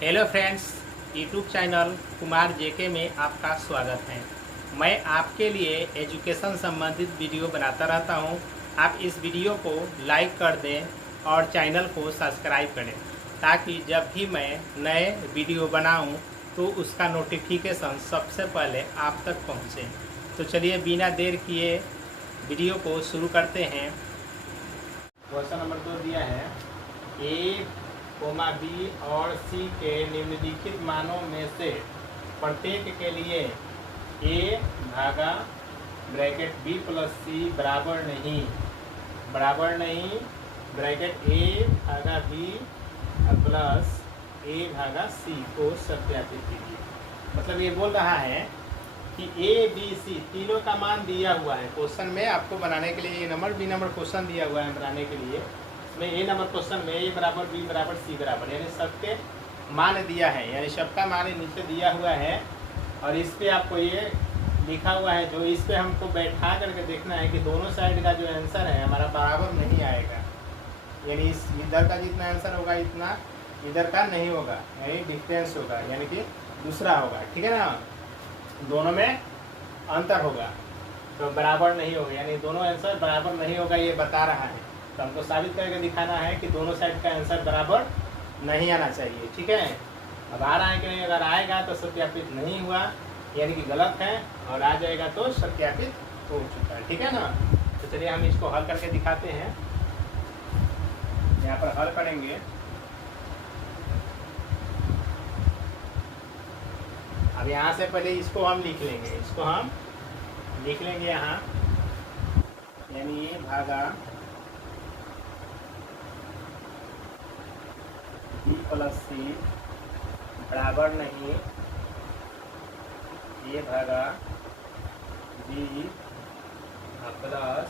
Hello friends, YouTube channel Kumar JK में आपका स्वागत है। मैं आपके लिए एजुकेशन संबंधित वीडियो बनाता रहता हूं। आप इस वीडियो को लाइक कर दें और चैनल को सब्सक्राइब करें ताकि जब भी मैं नए वीडियो बनाऊं तो उसका नोटिफिकेशन सबसे पहले आप तक पहुंचे। तो चलिए बिना देर किए वीडियो को शुरू करते हैं। क्वेश्चन नंबर 2 दिया है, ए, बी और सी के निम्नलिखित मानों में से प्रत्येक के लिए ए भागा ब्रैकेट बी प्लस सी बराबर नहीं ब्रैकेट ए भागा बी प्लस ए भागा सी को सत्यापित कीजिए। मतलब ये बोल रहा है कि ए बी सी तीनों का मान दिया हुआ है क्वेश्चन में। आपको बनाने के लिए ए नंबर बी नंबर क्वेश्चन दिया हुआ है बनाने के लिए। में ए नंबर क्वेश्चन में ए बराबर बी बराबर सी बराबर यानी सबके मान दिया है, यानी सबका मान नीचे दिया हुआ है। और इस पे आपको ये लिखा हुआ है, जो इस पे हमको बैठा करके देखना है कि दोनों साइड का जो आंसर है हमारा बराबर नहीं आएगा। यानी इस इधर का जितना आंसर होगा इतना इधर का नहीं होगा, यानी डिफरेंस होगा, यानी कि दूसरा होगा। ठीक है ना, दोनों में अंतर होगा तो बराबर नहीं होगा, यानी दोनों आंसर बराबर नहीं होगा ये बता रहा है। तो हमको साबित करके दिखाना है कि दोनों साइड का आंसर बराबर नहीं आना चाहिए। ठीक है, अब आ रहा है कि नहीं? अगर आएगा तो सत्यापित नहीं हुआ यानी कि गलत है, और आ जाएगा तो सत्यापित हो चुका है। ठीक है ना, तो चलिए हम इसको हल करके दिखाते हैं। यहाँ पर हल करेंगे। अब यहाँ से पहले इसको हम लिख लेंगे, यहाँ यानी ये भागा बी प्लस सी बराबर नहीं ए भागा बी प्लस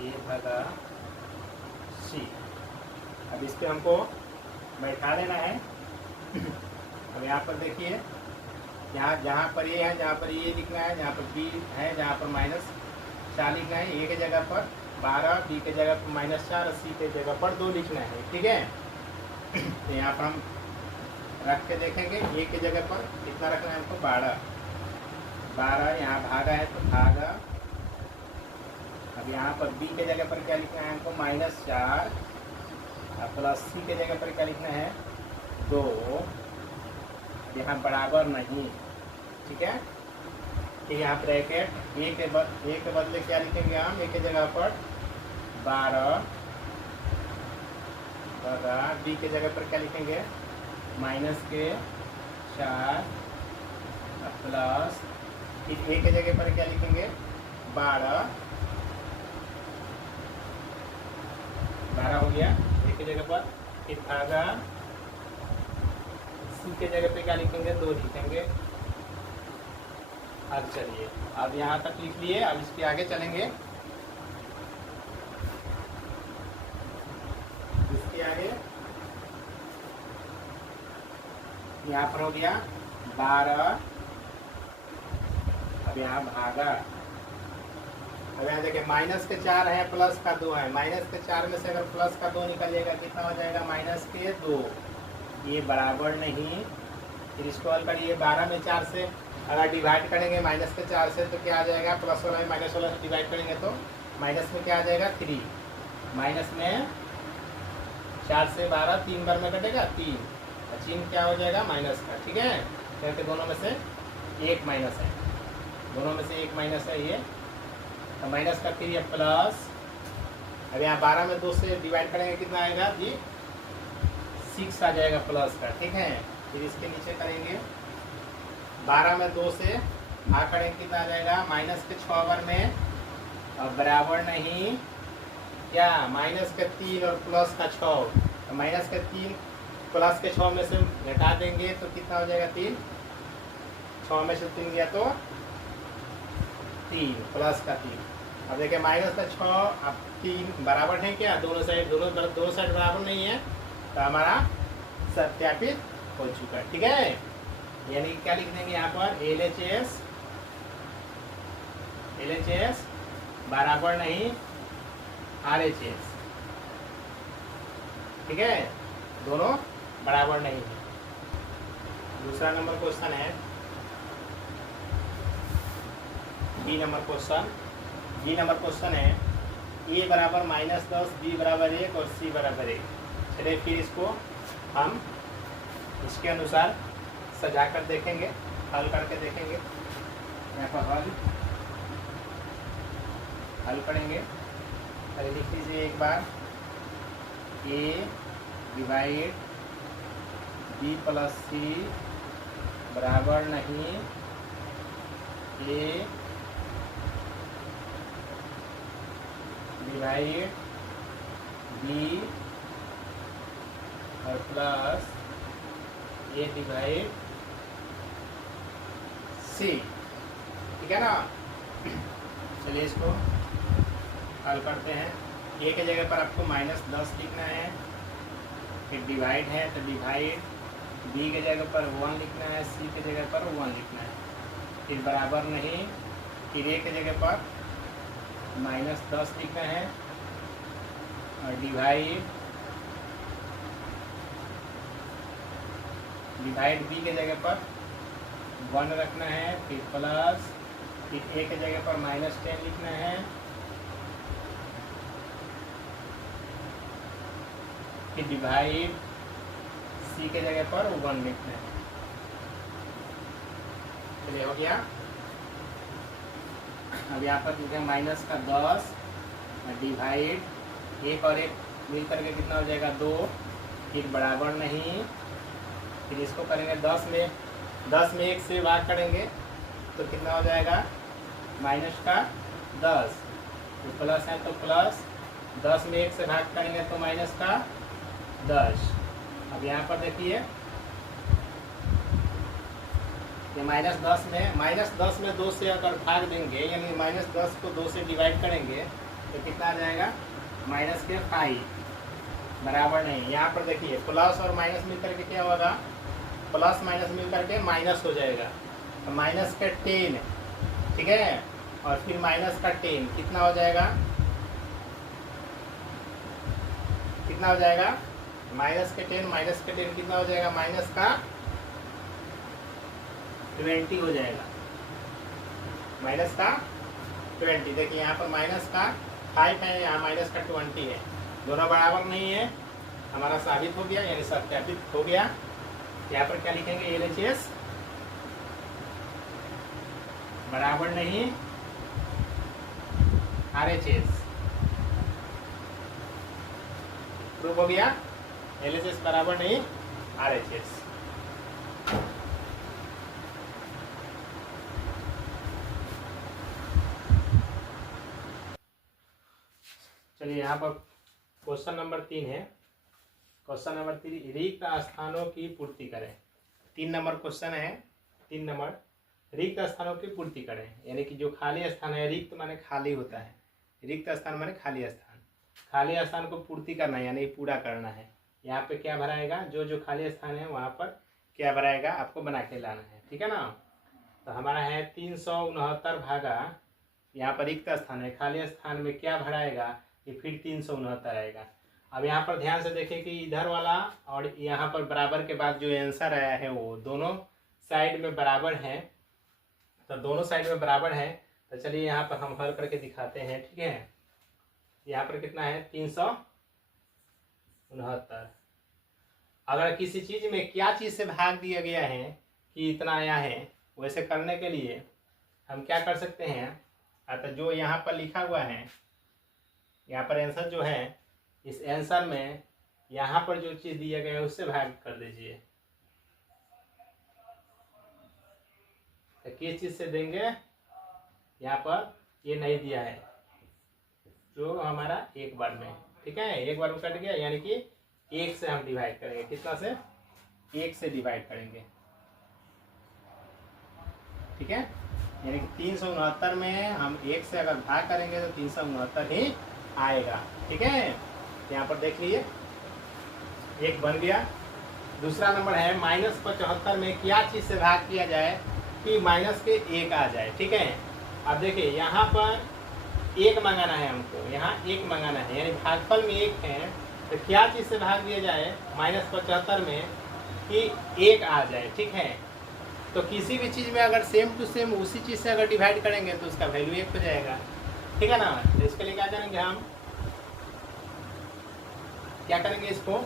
ए भागा सी। अब इस पे हमको बैठा देना है। अब यहाँ पर देखिए, जहाँ पर ये है, जहाँ पर ये लिखना है, जहाँ पर बी है, जहाँ पर -4 लिखना है। ए के जगह पर 12, बी के जगह पर -4 और सी के जगह पर 2 लिखना है। ठीक है, तो यहाँ पर हम रख के देखेंगे। ए के जगह पर कितना रखना है हमको? 12। यहाँ भागा है तो भागा। अब यहाँ पर बी के जगह पर क्या लिखना है हमको? -4 प्लस सी के जगह पर क्या लिखना है? 2। यहाँ बराबर नहीं। ठीक है, तो यहाँ ब्रैकेट ए के बदले क्या लिखेंगे हम? ए के जगह पर 12 बगा बी के जगह पर क्या लिखेंगे? -4 प्लस फिर ए के जगह पर क्या लिखेंगे? 12 हो गया ए के जगह पर। फिर भागा सी के जगह पे क्या लिखेंगे? 2 लिखेंगे। अब चलिए, अब यहाँ तक लिख लिए। अब इसके आगे चलेंगे। इसके आगे यहाँ पर हो गया 12। अब यहाँ भागा। अब यहाँ देखिए -4 है, +2 है। -4 में से अगर +2 निकलिएगा कितना हो जाएगा? -2। ये बराबर नहीं। फिर इसको हल करिए। 12 में 4 से अगर डिवाइड करेंगे -4 से तो क्या आ जाएगा? प्लस वाला में माइनस वाला से डिवाइड करेंगे तो माइनस में क्या आ जाएगा? 3। माइनस में 4 से 12 3 बार में कटेगा 3, और चिन्ह क्या हो जाएगा? माइनस का। ठीक है, क्योंकि दोनों में से एक माइनस है, ये तो माइनस का। फिर ये प्लस। अब यहाँ 12 में 2 से डिवाइड करेंगे कितना आएगा जी? 6 आ जाएगा प्लस का। ठीक है, फिर इसके नीचे करेंगे। 12 में 2 से भाग करेंगे कितना आ जाएगा? -6 बार में, और बराबर नहीं क्या? -3 और +6। तो -3 +6 में से घटा देंगे तो कितना हो जाएगा? 3। 6 में से 3 गया तो 3 +3। अब देखिए -6 अब 3 बराबर है क्या? दोनों साइड बराबर नहीं है, तो हमारा सत्यापित हो चुका है। ठीक है, यानी क्या लिख देंगे यहाँ पर? LHS बराबर नहीं RHS। ठीक है, दोनों बराबर नहीं है। दूसरा नंबर क्वेश्चन है B number question. B number question है ए बराबर -10, बी बराबर 1 और सी बराबर 1। चलिए फिर इसको हम इसके अनुसार सजा कर देखेंगे, हल करके देखेंगे। यहाँ पर हल करेंगे। पहले लिख लीजिए एक बार, ए डिवाइड बी प्लस सी बराबर नहीं ए डिवाइड बी और प्लस ए डिवाइड सी। ठीक है ना। चलिए इसको हल करते हैं। ए के जगह पर आपको -10 लिखना है, फिर डिवाइड है तो डिवाइड, बी के जगह पर 1 लिखना है, सी के जगह पर 1 लिखना है, फिर बराबर नहीं, फिर ए के जगह पर -10 लिखना है और डिवाइड बी के जगह पर 1 रखना है, फिर प्लस, फिर ए के जगह पर -10 लिखना है, फिर डिवाइड सी के जगह पर 1 लिखना है। चलिए हो गया। अब यहाँ पर लिखें -10 डिवाइड 1 और 1 मिल करके कितना हो जाएगा 2, फिर बराबर नहीं, फिर इसको करेंगे 10 में 1 से भाग करेंगे तो कितना हो जाएगा -10, तो प्लस है तो प्लस, 10 में 1 से भाग करेंगे तो -10। अब यहाँ पर देखिए ये -10 में 2 से अगर भाग देंगे, यानी -10 को 2 से डिवाइड करेंगे तो कितना आ जाएगा -5 बराबर नहीं। यहाँ पर देखिए प्लस और माइनस मिल करके क्या होगा, प्लस माइनस मिल करके माइनस हो जाएगा, तो -10, ठीक है, और फिर -10 कितना हो जाएगा, कितना हो जाएगा -10 कितना हो जाएगा -20 हो जाएगा, -20। देखिए यहाँ पर -5 है, यहाँ -20 है, दोनों बराबर नहीं है, हमारा साबित हो गया, यानी सत्यापित हो गया। यहाँ पर क्या लिखेंगे, LHS बराबर नहीं RHS। प्रूफ हो गया, LHS बराबर नहीं RHS। चलिए यहाँ पर क्वेश्चन नंबर 3 है। क्वेश्चन नंबर 3, रिक्त स्थानों की पूर्ति करें। 3 नंबर क्वेश्चन है। 3 नंबर, रिक्त स्थानों की पूर्ति करें, यानी कि जो खाली स्थान है, रिक्त माने खाली होता है, रिक्त स्थान माने खाली स्थान, खाली स्थान को पूर्ति करना है, यानी पूरा करना है। यहाँ पे क्या भराएगा, जो खाली स्थान है वहाँ पर क्या भराएगा, आपको बना के लाना है। ठीक है ना। तो हमारा है 369 भागा, यहाँ पर रिक्त स्थान है, खाली स्थान में क्या भराएगा, ये फिर 369 आएगा। अब यहाँ पर ध्यान से देखें कि इधर वाला और यहाँ पर बराबर के बाद जो आंसर आया है वो दोनों साइड में बराबर है, तो दोनों साइड में बराबर है। तो चलिए यहाँ पर हम हल करके दिखाते हैं। ठीक है, यहाँ पर कितना है 369। अगर किसी चीज में क्या चीज से भाग दिया गया है कि इतना आया है, वैसे करने के लिए हम क्या कर सकते हैं, अतः जो यहाँ पर लिखा हुआ है, यहाँ पर आंसर जो है, इस आंसर में यहाँ पर जो चीज दिया गया है उससे भाग कर दीजिए। तो किस चीज से देंगे, यहाँ पर ये नहीं दिया है जो हमारा एक बार में, ठीक है, एक बार में कट गया, यानी कि 1 से हम डिवाइड करेंगे। कितना से, 1 से डिवाइड करेंगे। ठीक है, यानी कि 369 में हम 1 से अगर भाग करेंगे तो 369 ही आएगा। ठीक है, यहाँ पर देख लीजिए 1 बन गया। दूसरा नंबर है -75 में क्या चीज से भाग किया जाए कि -1 आ जाए। ठीक है, अब देखिए यहाँ पर 1 मंगाना है हमको, यहाँ 1 मंगाना है, यानी भागफल में 1 है, तो क्या चीज से भाग दिया जाए, -75 में कि 1 आ जाए, ठीक है। तो किसी भी चीज़ में अगर सेम टू सेम उसी चीज़ से अगर डिवाइड करेंगे तो उसका वैल्यू 1 हो जाएगा, ठीक है ना। तो इसके लिए क्या करेंगे हम, क्या करेंगे, इसको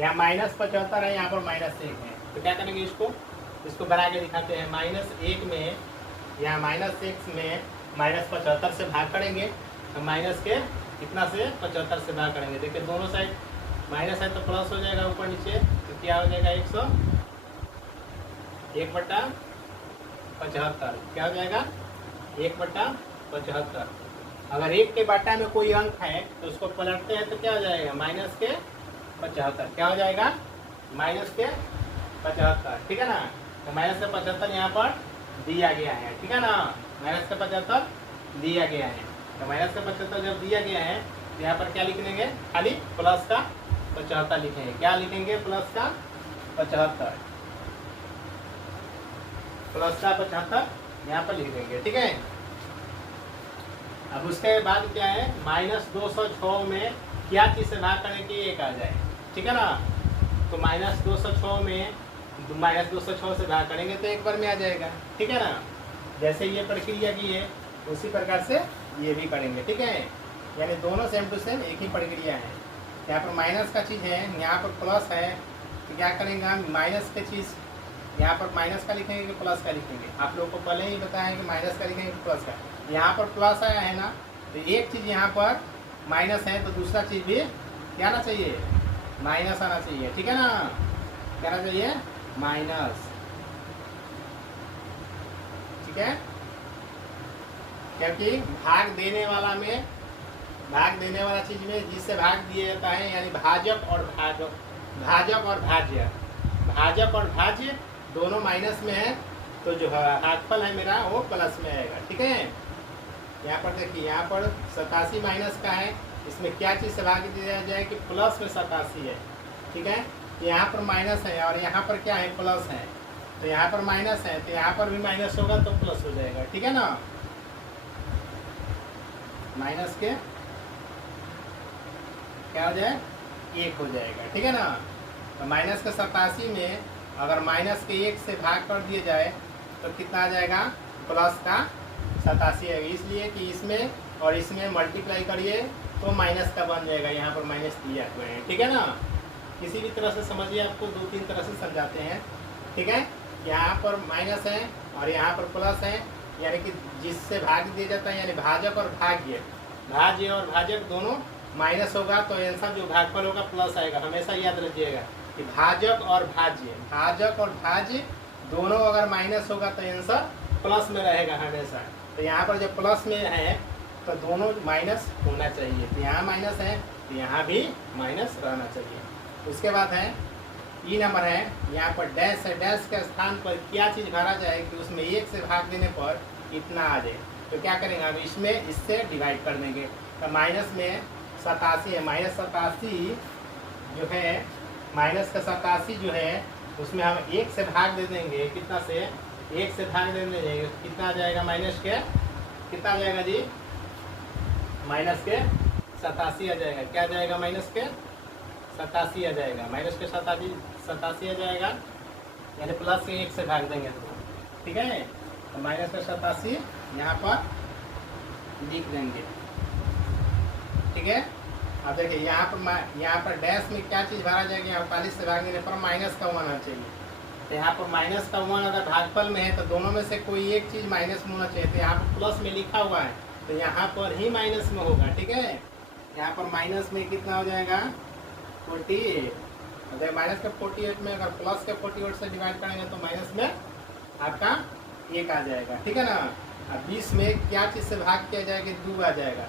यहाँ -75 है, यहाँ पर -1 है, तो क्या करेंगे, इसको बना के दिखाते हैं। -1 में यहाँ -1 में -75 से भाग करेंगे, तो माइनस के कितना से 75 से भाग करेंगे। देखिए दोनों साइड माइनस है तो प्लस हो जाएगा ऊपर नीचे, तो क्या हो जाएगा 1/75, क्या हो जाएगा 1/75। अगर 1 के बटा में कोई अंक है तो उसको पलटते हैं तो क्या हो जाएगा -75, क्या हो जाएगा -75, ठीक है ना। तो -75 यहाँ पर दिया गया है, ठीक है ना, -75 दिया गया है। तो -75 जब दिया गया है तो यहाँ पर क्या लिख देंगे, खाली प्लस का 75 लिखेंगे। क्या लिखेंगे, प्लस का 75, प्लस का 75 यहाँ पर लिख देंगे, ठीक है। अब उसके बाद क्या है, -206 में क्या चीज़ से भाग करें कि 1 आ जाए, ठीक है ना। तो -206 में -206 से भाग करेंगे तो 1 बार में आ जाएगा, ठीक है ना। जैसे ये प्रक्रिया की है उसी प्रकार से ये भी करेंगे, ठीक है। यानी दोनों सेम टू सेम एक ही प्रक्रिया है। यहाँ पर माइनस का चीज़ है, यहाँ पर प्लस है, तो क्या करेंगे हम, माइनस की चीज़ यहाँ पर माइनस का लिखेंगे कि प्लस का लिखेंगे। आप लोगों को पहले ही बताया कि माइनस का लिखेंगे कि प्लस का। यहाँ पर प्लस आया है ना, तो एक चीज़ यहाँ पर माइनस है तो दूसरा चीज़ भी क्या आना चाहिए, माइनस आना चाहिए, ठीक है ना। क्या आना चाहिए, माइनस, ठीक है। क्योंकि भाग देने वाला चीज में जिससे भाग दिया जाता है, यानी भाजक और भाज्य दोनों माइनस में है, तो जो भागफल है मेरा वो प्लस में आएगा, ठीक है। यहाँ पर देखिए, यहाँ पर 87 माइनस का है, इसमें क्या चीज़ से भाग दिया जाए कि प्लस में 87 है, ठीक है। यहाँ पर माइनस है और यहाँ पर क्या है, प्लस है, तो यहाँ पर माइनस है तो यहाँ पर भी माइनस होगा तो प्लस हो जाएगा, ठीक है ना। माइनस के क्या हो जाए, 1 हो जाएगा, ठीक है ना। तो माइनस के 87 में अगर माइनस के 1 से भाग कर दिया जाए तो कितना आ जाएगा, प्लस का 87 है। इसलिए कि इसमें और इसमें मल्टीप्लाई करिए तो माइनस का बन जाएगा, यहाँ पर माइनस दिया हुए हैं, ठीक है ना। किसी भी तरह से समझिए, आपको 2-3 तरह से समझाते हैं, ठीक है। यहाँ पर माइनस है और यहाँ पर प्लस है, यानी कि जिससे भाग दिया जाता है, यानी भाजक और भाज्य और भाजक दोनों माइनस होगा तो आंसर जो भागफल होगा प्लस आएगा। हमेशा याद रखिएगा कि भाजक और भाज्य दोनों अगर माइनस होगा तो आंसर प्लस में रहेगा हमेशा। तो यहाँ पर जब प्लस में है तो दोनों माइनस होना चाहिए, तो यहाँ माइनस है तो यहाँ भी माइनस रहना चाहिए। उसके बाद है ई नंबर है, यहाँ पर डैश है, डैश के स्थान पर क्या चीज़ भरा जाए कि उसमें 1 से भाग देने पर इतना आ जाए। तो क्या करेंगे, अब इसमें इससे डिवाइड कर देंगे। तो माइनस में 87 है, -87 जो है, माइनस का 87 जो है उसमें हम 1 से भाग दे देंगे, कितना से, 1 से भाग दे देंगे, कितना आ जाएगा, माइनस के कितना आ जाएगा जी, माइनस के 87 आ जाएगा। क्या आ जाएगा, माइनस के 87 आ जाएगा, माइनस के 87 आ जाएगा, यानी प्लस के 1 से भाग देंगे तो, ठीक है। तो माइनस का 87 यहाँ पर लिख देंगे, ठीक है। अब देखिए यहाँ पर डैश में क्या चीज़ भरा जाएगी, 48 से भाग देने पर माइनस का 1 आना चाहिए। तो यहाँ पर माइनस का 1 अगर भागफल में है तो दोनों में से कोई एक चीज़ माइनस में होना चाहिए। तो यहाँ पर प्लस में लिखा हुआ है तो यहाँ पर ही माइनस में होगा, ठीक है। यहाँ पर माइनस में कितना हो जाएगा, 48। अगर माइनस के 48 में अगर प्लस के 48 से डिवाइड करेंगे तो माइनस में आपका 1 आ जाएगा, ठीक है ना। अब 20 में क्या चीज़ से भाग किया जाएगा, 2 आ जाएगा।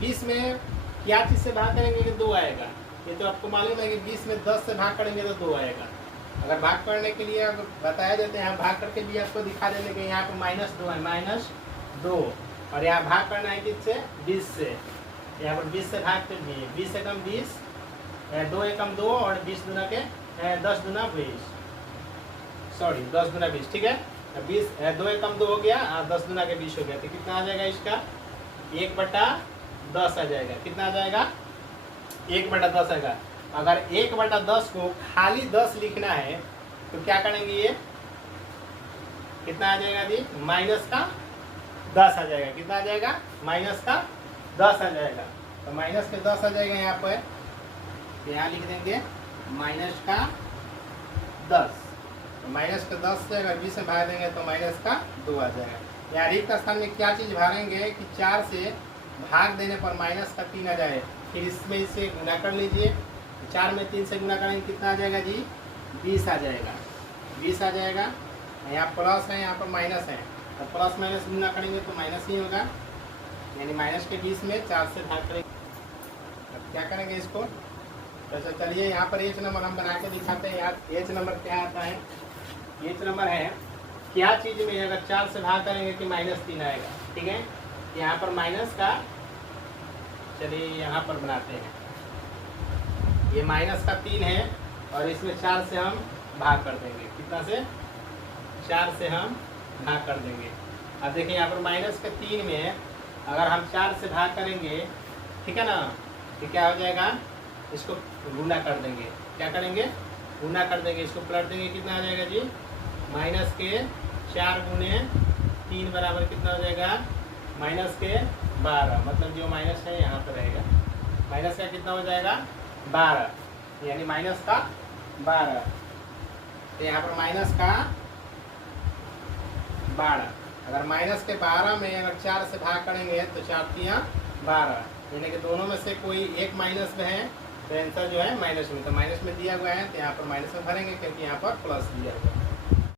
20 में क्या चीज़ से भाग करेंगे कि 2 आएगा। ये तो आपको मालूम है कि 20 में 10 से भाग करेंगे तो 2 आएगा। अगर भाग करने के लिए अगर बताया जाते हैं, भाग करके भी आपको दिखा देंगे कि यहाँ पर -2 है, -2, और यहाँ भाग करना है किससे, 20 से। यहाँ पर 20 से भाग कर दिए, 20 एकम 20, 2 एकम 2 और 20 दूना के 10 दूना 20, सॉरी 10 दूना 20, ठीक है। 20 2 एकम 2 हो गया और 10 दूना के 20 हो गया, तो कितना आ जाएगा इसका, 1/10 आ जाएगा। कितना आ जाएगा, 1/10 आएगा। अगर 1/10 को खाली 10 लिखना है तो क्या करेंगे, ये कितना आ जाएगा जी, माइनस का 10 आ जाएगा। कितना आ जाएगा, माइनस का 10 आ जाएगा। तो माइनस के 10 आ जाएगा यहाँ पर, तो यहाँ लिख देंगे माइनस का 10। तो माइनस का 10 से अगर 20 में भाग देंगे तो माइनस का 2 आ जाएगा। यहाँ रिक्त स्थान में क्या चीज़ भरेंगे कि 4 से भाग देने पर माइनस का 3 आ जाए। फिर इसमें इसे गुना कर लीजिए, 4 में 3 से गुना करेंगे कितना आ जाएगा जी, 20 आ जाएगा। 20 आ जाएगा। यहाँ प्लस है, यहाँ पर माइनस है, तो प्लस माइनस गुना करेंगे तो माइनस ही होगा, यानी माइनस के 20 में 4 से भाग करेंगे। अब क्या करेंगे इसको, तो चलिए यहाँ पर एच नंबर हम बना के दिखाते हैं। यार एच नंबर क्या आता है, एच नंबर है क्या चीज़ में अगर 4 से भाग करेंगे कि -3 आएगा। ठीक है, यहाँ पर माइनस का, चलिए यहाँ पर बनाते हैं, ये माइनस का 3 है और इसमें 4 से हम भाग कर देंगे। कितना से, 4 से हम भाग कर देंगे। अब देखिए यहाँ पर माइनस के 3 में अगर हम 4 से भाग करेंगे, ठीक है ना, तो क्या हो जाएगा, इसको गुना कर देंगे। क्या करेंगे, गुना कर देंगे, इसको पलट देंगे। कितना आ जाएगा जी, माइनस के 4 गुने 3 बराबर कितना हो जाएगा, माइनस के 12। मतलब जो माइनस है यहाँ पर रहेगा, माइनस का कितना हो जाएगा, 12, यानी माइनस का 12। तो यहाँ पर माइनस का 12, अगर माइनस के 12 में अगर 4 से भाग करेंगे तो 4 तिया 12, यानी कि दोनों में से कोई एक माइनस में है तो आंसर जो है माइनस में, तो माइनस में दिया हुआ है तो यहाँ पर माइनस में भरेंगे क्योंकि यहाँ पर प्लस दिया हुआ है।